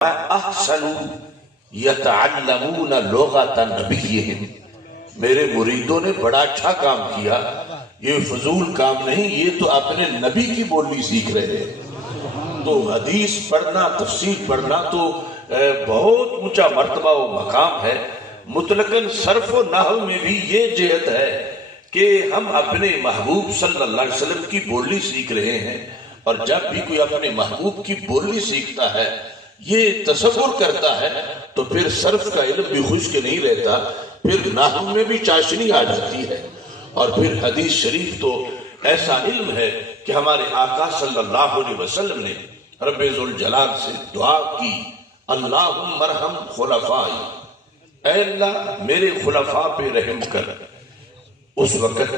احسن یتعلمون لغت نبیہم، میرے مریدوں نے بڑا اچھا کام کیا، یہ فضول کام نہیں، یہ تو اپنے نبی کی بولی سیکھ رہے ہیں۔ تو حدیث پڑھنا، تفسیر پڑھنا تو بہت اونچا مرتبہ و مقام ہے۔ مطلقاً صرف و نحو میں بھی یہ جہت ہے کہ ہم اپنے محبوب صلی اللہ علیہ وسلم کی بولی سیکھ رہے ہیں، اور جب بھی کوئی اپنے محبوب کی بولی سیکھتا ہے، یہ تصور کرتا ہے، تو پھر صرف کا علم بھی خشک نہیں رہتا، پھر نحو میں بھی چاشنی آ جاتی ہے۔ اور پھر حدیث شریف تو ایسا علم ہے کہ ہمارے آقا صلی اللہ علیہ وسلم نے رب ذوالجلال سے دعا کی، اللہم ارحم خلفائی، اے اللہ میرے خلفاء پہ رحم کر۔ اس وقت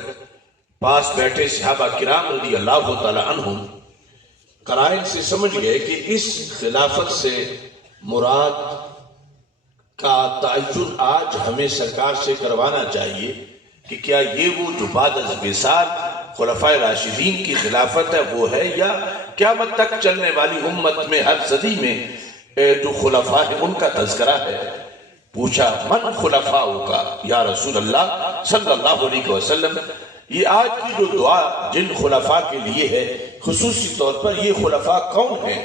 پاس بیٹھے صحابہ کرام رضی اللہ تعالی عنہم قرائن سے سمجھ گئے کہ اس خلافت سے مراد کا تعین آج ہمیں سرکار سے کروانا چاہیے کہ کیا یہ وہ جو بعد از وصال خلفائے راشدین کی خلافت ہے وہ ہے، یا قیامت تک چلنے والی امت میں ہر صدی میں جو خلفاء ہیں ان کا تذکرہ ہے۔ پوچھا من خلفاؤ کا یا رسول اللہ صلی اللہ علیہ وسلم، یہ آج کی جو دعا جن خلفاء کے لیے ہے خصوصی طور پر یہ خلفاء کون ہیں؟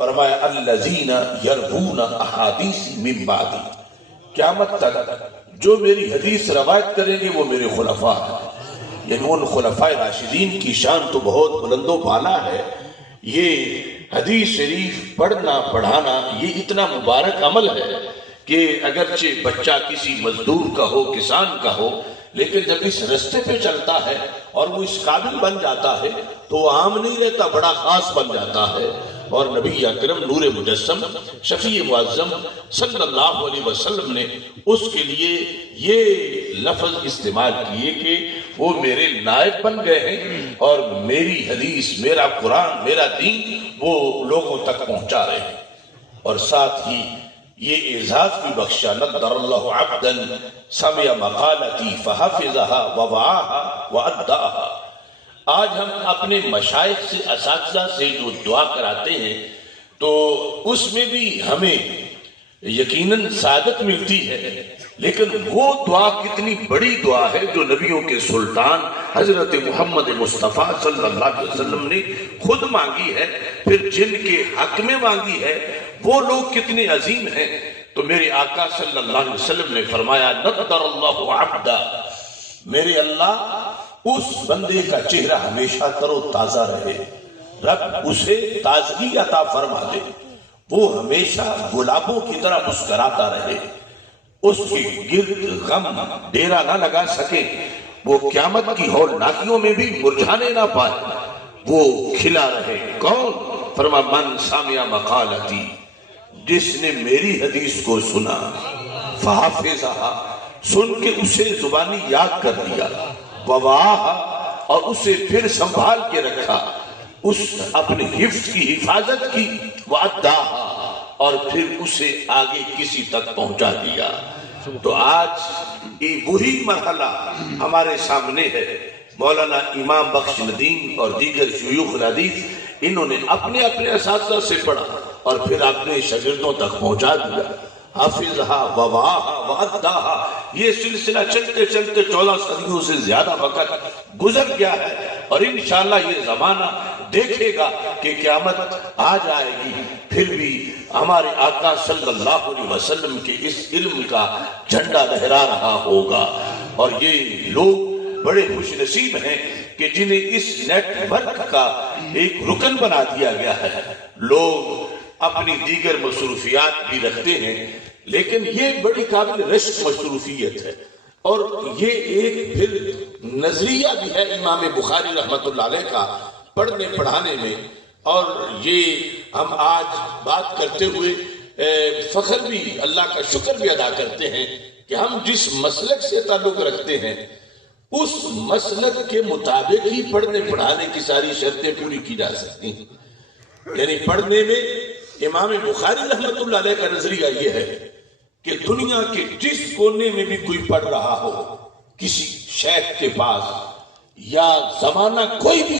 فرمایا الذین یروون احادیث من بعدی، قیامت تک جو میری حدیث روایت کریں گے وہ میرے خلفاء ہیں۔ یعنی ان خلفاء راشدین کی شان تو بہت بلند و بالا ہے۔ یہ حدیث شریف پڑھنا پڑھانا یہ اتنا مبارک عمل ہے کہ اگرچہ بچہ کسی مزدور کا ہو، کسان کا ہو، لیکن جب اس رستے پہ چلتا ہے اور وہ اس قابل بن جاتا ہے تو وہ عام نہیں رہتا، بڑا خاص بن جاتا ہے۔ اور نبی اکرم نور مجسم شفیع معظم صلی اللہ علیہ وسلم نے اس کے لیے یہ لفظ استعمال کیے کہ وہ میرے نائب بن گئے ہیں اور میری حدیث، میرا قرآن، میرا دین وہ لوگوں تک پہنچا رہے ہیں۔ اور ساتھ ہی یہ اعزاز بھی بخشا، نضر اللہ عبدا سمع مقالتی فحفظها ووعاها واداها۔ آج ہم اپنے مشائخ سے، اساتذہ سے جو دعا کراتے ہیں تو اس میں بھی ہمیں یقیناً سعادت ملتی ہے، لیکن وہ دعا کتنی بڑی دعا ہے جو نبیوں کے سلطان حضرت محمد مصطفیٰ صلی اللہ علیہ وسلم نے خود مانگی ہے، پھر جن کے حق میں مانگی ہے وہ لوگ کتنے عظیم ہیں۔ تو میرے آقا صلی اللہ علیہ وسلم نے فرمایا نضر اللہ عبدا، میرے اللہ اس بندے کا چہرہ ہمیشہ تر و تازہ رہے، رب اسے تازگی عطا فرما دے، وہ ہمیشہ گلابوں کی طرح مسکراتا رہے، اس کے گرد غم ڈیرا نہ لگا سکے، وہ قیامت کی ہولناکیوں میں بھی مرجھانے نہ پائے، وہ کھلا رہے۔ کون؟ فرما من سامع مقالتی، جس نے میری حدیث کو سنا، فحافظہا، سن کے اسے زبانی یاد کر دیا، ووعاہا، اور اسے پھر سنبھال کے رکھا، اس اپنے حفظ کی حفاظت کی، واداہا، اور پھر اسے آگے کسی تک پہنچا دیا۔ تو آج یہ وہی مرحلہ ہمارے سامنے ہے۔ مولانا امام بخش ندیم اور دیگر شیوخ الحدیث انہوں نے اپنے اپنے اساتذہ سے پڑھا اور پھر اپنے شاگردوں تک پہنچا دیا۔ حافظہا ووعاہا واداہا، یہ سلسلہ چلتے چلتے 14 صدیوں سے زیادہ وقت گزر گیا ہے، اور انشاءاللہ یہ زمانہ دیکھے گا کہ قیامت آ جائے گی، پھر بھی ہمارے آقا صلی اللہ علیہ وسلم کے اس علم کا جھنڈا لہرا رہا ہوگا۔ اور یہ لوگ بڑے خوش نصیب ہیں کہ جنہیں اس نیٹ ورک کا ایک رکن بنا دیا گیا ہے۔ لوگ اپنی دیگر مصروفیات بھی رکھتے ہیں، لیکن یہ بڑی قابل رشک مصروفیت ہے، اور یہ ایک پھر نظریہ بھی ہے امام بخاری رحمۃ اللہ علیہ کا پڑھنے پڑھانے میں۔ اور یہ ہم آج بات کرتے ہوئے فخر بھی، اللہ کا شکر بھی ادا کرتے ہیں کہ ہم جس مسلک سے تعلق رکھتے ہیں اس مسلک کے مطابق ہی پڑھنے پڑھانے کی ساری شرطیں پوری کی جا سکتی ہیں۔ یعنی پڑھنے میں امام بخاری رحمۃ اللہ علیہ کا نظریہ یہ ہے کہ دنیا کے جس کونے میں بھی کوئی پڑھ رہا ہو، کسی شیخ کے پاس یا زمانہ کوئی بھی